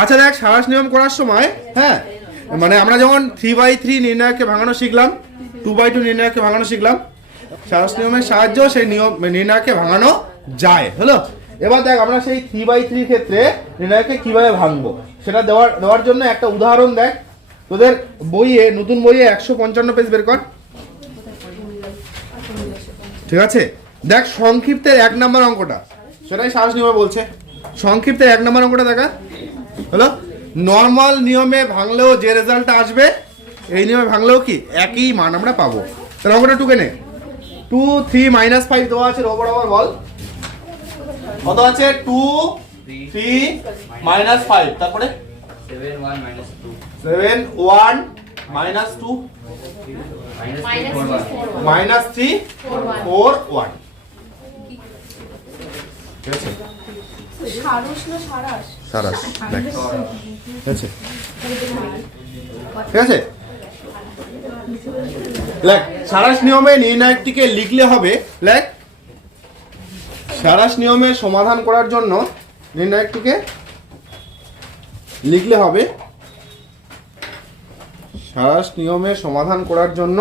আচ্ছা দেখ সাহস নিয়ম করার সময় হ্যাঁ মানে আমরা যখন থ্রি বাই থ্রি নির্ণয়কে ভাঙানো শিখলাম টু বাই টু নির্ণয়কে ভাঙানো শিখলাম সারাস নিয়মের সাহায্য সেই নিয়ম, নির্ণয়কে ভাঙানো যায়, হলো? এবার দেখ, আমরা সেই থ্রি বাই থ্রি ক্ষেত্রে নির্ণয়কে কীভাবে ভাঙবো? সেটা দেওয়ার দেওয়ার জন্য একটা উদাহরণ দেখ। তোদের বইয়ে, নতুন বইয়ে একশো পঞ্চান্ন পেজ বের কর। ঠিক আছে? দেখ, সংক্ষিপ্তের এক নম্বর অঙ্কটা। সেটাই সাহস নিয়মে বলছে। সংক্ষিপ্তের এক নম্বর অঙ্কটা দেখা। হলো নর্মাল নিয়মে ভাঙলেও যে রেজাল্টটা আসবে, এই নিয়মে ভাঙলেও কি? একই মান আমরা পাবো। তাহলে অঙ্কটা টুকে নে টু থ্রি মাইনাস ফাইভ দেওয়া আছে রো বরাবর বল। কত আছে? টু থ্রি মাইনাস ফাইভ তারপরে? Seven one minus two minus three four one Sarrus না সারাস? সারাস দেখ। ঠিক আছে ঠিক আছে? লেখ সারাস নিয়মে নির্ণায়কটিকে লিখলে হবে লেখ সারাস নিয়মে সমাধান করার জন্য নির্ণায়কটিকে লিখলে হবে সারাস নিয়মে সমাধান করার জন্য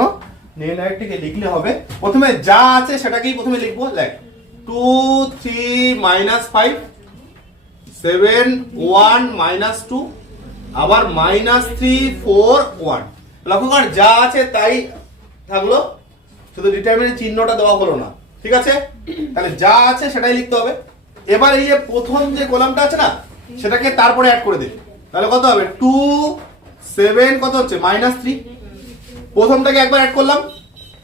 নির্ণায়কটিকে লিখলে হবে। প্রথমে যা আছে সেটাকেই প্রথমে লিখব লেখ two three minus five seven one minus two, আবার মাইনাস থ্রি, ফোর, ওয়ান। লক্ষ্য কর, যা আছে তাই থাকল। শুধু ডিটারমিনের চিহ্নটা দেওয়া হলো না। ঠিক আছে? তাহলে যা আছে সেটাই লিখতে হবে। এবার এই যে প্রথম যে কলামটা আছে না, সেটাকে তারপরে অ্যাড করে দে। তাহলে কত হবে? টু, সেভেন কত হচ্ছে? Minus three. প্রথমটাকে একবার অ্যাড করলাম।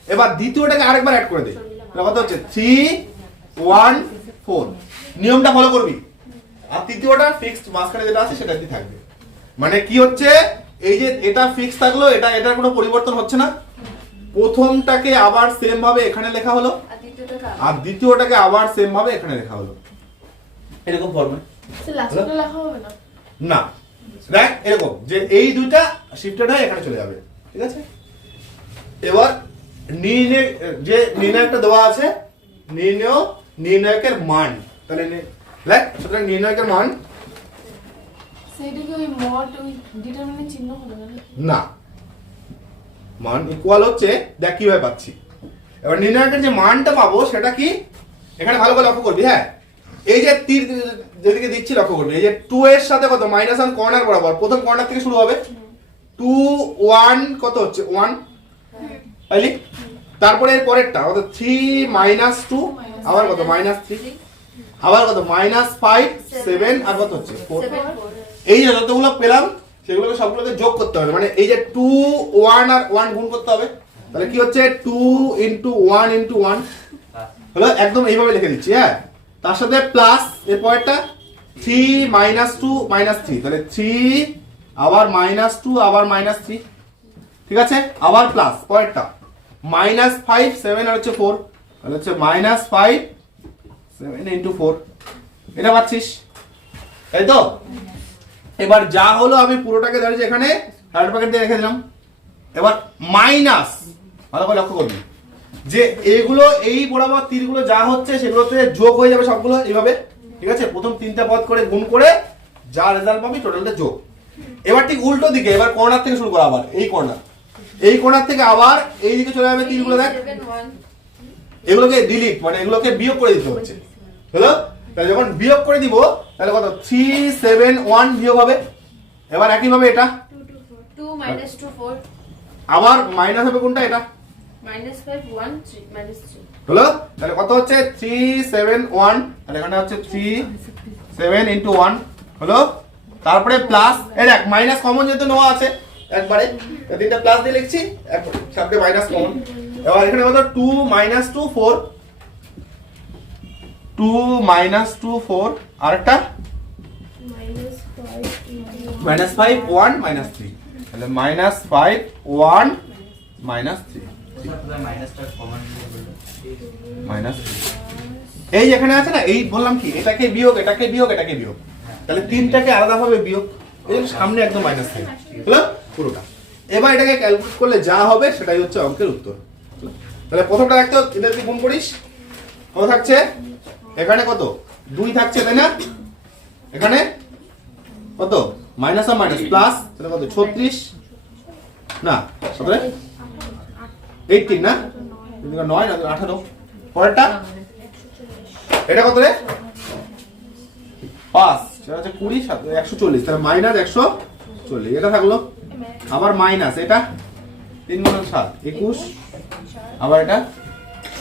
এবার দ্বিতীয়টাকে আরেকবার অ্যাড করে দে। তাহলে কত হচ্ছে? Three, one, four. নিয়মটা ফলো করবি। আর তৃতীয়টা ফিক্সড মাঝখানে যেটা আছে সেটা দিয়ে থাকবে। মানে কি হচ্ছে? এই যে এটা ফিক্স থাকল এটা এটার কোনো পরিবর্তন হচ্ছে না। প্রথমটাকে আবার সেম ভাবে এখানে লেখা হলো আর দ্বিতীয়টাকে আবার সেম ভাবে এখানে লেখা হলো। এরকম ফর্মে লাস্টটা লেখা হবে না? না। দেখ এরকম যে এই দুইটা শিফটেড হয়ে এখানে চলে যাবে। ঠিক আছে? এবার নির্ণয় যে নির্ণায়কটা দেওয়া আছে নির্ণয় নির্ণায়কের মান। তাহলে দেখ সুতরাং নির্ণায়কের মান সেইটা ওই মড ওই ডিটারমিনের চিহ্ন হবে না মান ইকুয়াল হচ্ছে দেখ কীভাবে পাচ্ছি। এবার নির্ণায়কের যে মানটা পাবো সেটা কি? এখানে ভালো করে লক্ষ্য করবি হ্যাঁ? এই যে তীর যেদিকে দিচ্ছি লক্ষ্য করবি। এই যে টু এর সাথে কত? মাইনাস ওয়ান কর্নার বরাবর। প্রথম কর্নার থেকে শুরু হবে। টু ওয়ান কত হচ্ছে? ওয়ান তাইলি তারপরে এর পরেরটা কত থ্রি মাইনাস টু আবার কত? মাইনাস থ্রি আবার কত? মাইনাস ফাইভ সেভেন আর কত হচ্ছে? এই যে যতগুলো পেলাম সেগুলোকে সবগুলোকে যোগ করতে হবে। মানে এই যে টু ওয়ান আর ওয়ান গুণ করতে হবে। তাহলে কি হচ্ছে? Two into one into one হলো একদম এইভাবে লিখে দিচ্ছি হ্যাঁ? তার সাথে প্লাস এর পরেরটা three minus two minus three তাহলে থ্রি আবার মাইনাস টু আবার মাইনাস থ্রি ঠিক আছে? আবার প্লাস পরেরটা। মাইনাস ফাইভ সেভেন আর হচ্ছে ফোর তাহলে হচ্ছে minus five seven into four এটা পাচ্ছিস? তাই তো? এবার যা হলো আমি পুরোটাকে ধরেছি এখানে হার্ড প্যাকেট দিয়ে রেখে দিলাম। এবার মাইনাস ভালো করে লক্ষ্য করবি। যে এগুলো এই বরাবর তীরগুলো যা হচ্ছে সেগুলোতে যোগ হয়ে যাবে সবগুলো এইভাবে ঠিক আছে? প্রথম তিনটা পদ করে গুণ করে যা রেজাল্ট পাবি টোটালটা যোগ। এবার ঠিক উল্টো দিকে এবার কর্নার থেকে শুরু করা আবার এই কর্নার এই কর্নার থেকে আবার এই দিকে চলে যাবে তীরগুলো দেখ। এগুলোকে ডিলিট মানে এগুলোকে বিয়োগ করে দিতে হচ্ছে। হলো? তাহলে যখন বিয়োগ করে দিব তাহলে কত? থ্রি সেভেন ওয়ান বিয়োগ হবে। এবার একইভাবে এটা। আবার মাইনাস হবে কোনটা? এটা। হলো? তাহলে কত হচ্ছে? থ্রি সেভেন ওয়ান তাহলে এখানে হচ্ছে থ্রি সেভেন ইন্টু ওয়ান হলো? তারপরে প্লাস এই দেখ মাইনাস কমন যেহেতু নেওয়া আছে একবারে তিনটা প্লাস দিয়ে লিখছি এক- সামনে মাইনাস কমন এবার এখানে কত? Two minus two four two minus two four minus five minus five one minus three. তাহলে minus five one minus three. Common minus এই যেখানে আছে না এই বললাম কি এটাকে বিয়োগ এটাকে বিয়োগ এটাকে বিয়োগ। তাহলে তিনটাকে আলাদাভাবে বিয়োগ এই সামনে একদম মাইনাস থাকে হলো? পুরোটা। এবার এটাকে ক্যালকুলেট করলে যা হবে সেটাই হচ্ছে অঙ্কের উত্তর। তাহলে প্রথমটা দেখতে এটা তুই গুণ করিস কত থাকছে? এখানে কত? দুই থাকছে, তাই না? এখানে কত? মাইনাস আর মাইনাস, প্লাস তাহলে কত? ছত্রিশ? না কত রে এইটিন না নয়, না, আঠারো। পরেরটা? এটা কত রে? পাঁচ। সেটা হচ্ছে কুড়ি, সাত- একশো চল্লিশ। তাহলে মাইনাস একশো চল্লিশ। এটা থাকল? আবার মাইনাস, এটা? তিন গুণ সাত, একুশ। আবার এটা?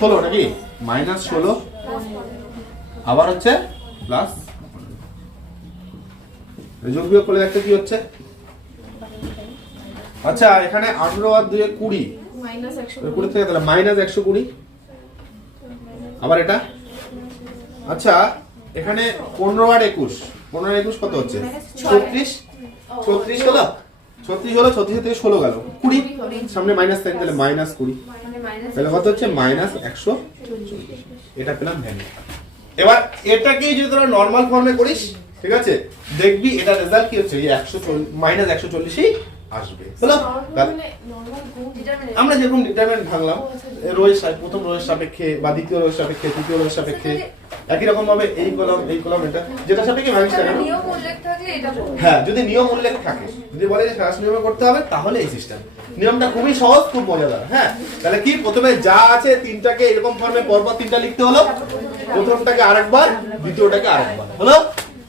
ষোলো, নাকি? মাইনাস ষোলো। আবার হচ্ছে প্লাস যোগ বিয়োগ করলে দেখতে কি হচ্ছে? আচ্ছা এখানে আঠেরো আর দুয়ে কুড়ি। কুড়ি। থেকে তাহলে মাইনাস একশো কুড়ি। আবার এটা? আচ্ছা এখানে পনেরো আর একুশ। পনেরো আর একুশ কত হচ্ছে? ছত্রিশ? ছত্রিশ হলো? ছত্রিশ হলো ছত্রিশ থেকে ষোলো গেল। কুড়ি? সামনে মাইনাস থাকে তাহলে মাইনাস কুড়ি। মানে তাহলে কত হচ্ছে? মাইনাস একশো এটা পেলাম ভ্যালু। এবার এটাকেই যদি তোরা নর্মাল ফর্মে করিস, ঠিক আছে? দেখবি এটা রেজাল্ট কি হচ্ছে? একশো মাইনাস একশো চল্লিশই আসবে। গুণ আমরা যেরকম ডিটারমেন্ট ভাঙলাম রোয়ের সাপে- প্রথম রোয়ের সাপেক্ষে বা দ্বিতীয় রোয়ের সাপেক্ষে তৃতীয় রোয়ের সাপেক্ষে একই রকম ভাবে এই কলম এই কলম এটা যেটা সাপেক্ষে ভাঙিস না। হ্যাঁ যদি নিয়ম উল্লেখ থাকে যদি বলে যে শ্বাস নিয়মে করতে হবে তাহলে এই সিস্টেম নিয়মটা খুবই সহজ খুব মজাদার হ্যাঁ? তাহলে কি? প্রথমে যা আছে তিনটাকে এরকম ফর্মে পরপর তিনটা লিখতে হলো। প্রথমটাকে আরেকবার দ্বিতীয়টাকে আরেকবার। হলো?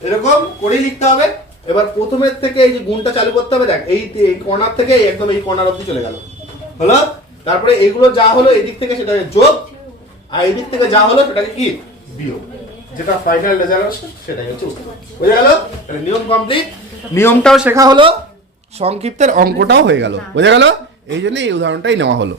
এরকম করেই লিখতে হবে। এবার প্রথমের থেকে এই যে গুণটা চালু করতে হবে, দেখ, এই কর্নার থেকে একদম এই কর্নার অবধি চলে গেল। হলো? তারপরে এগুলো যা হলো এই দিক থেকে সেটাকে যোগ, আর এই দিক থেকে যা হলো সেটাকে কি? বিয়োগ। যেটা ফাইনাল রেজাল্ট আসে, সেটাই হচ্ছে বোঝা গেল? তাহলে নিয়ম কমপ্লিট নিয়মটাও শেখা হলো, সংক্ষিপ্তের অঙ্কটাও হয়ে গেল। বোঝা গেল? এই জন্য এই উদাহরণটাই নেওয়া হলো।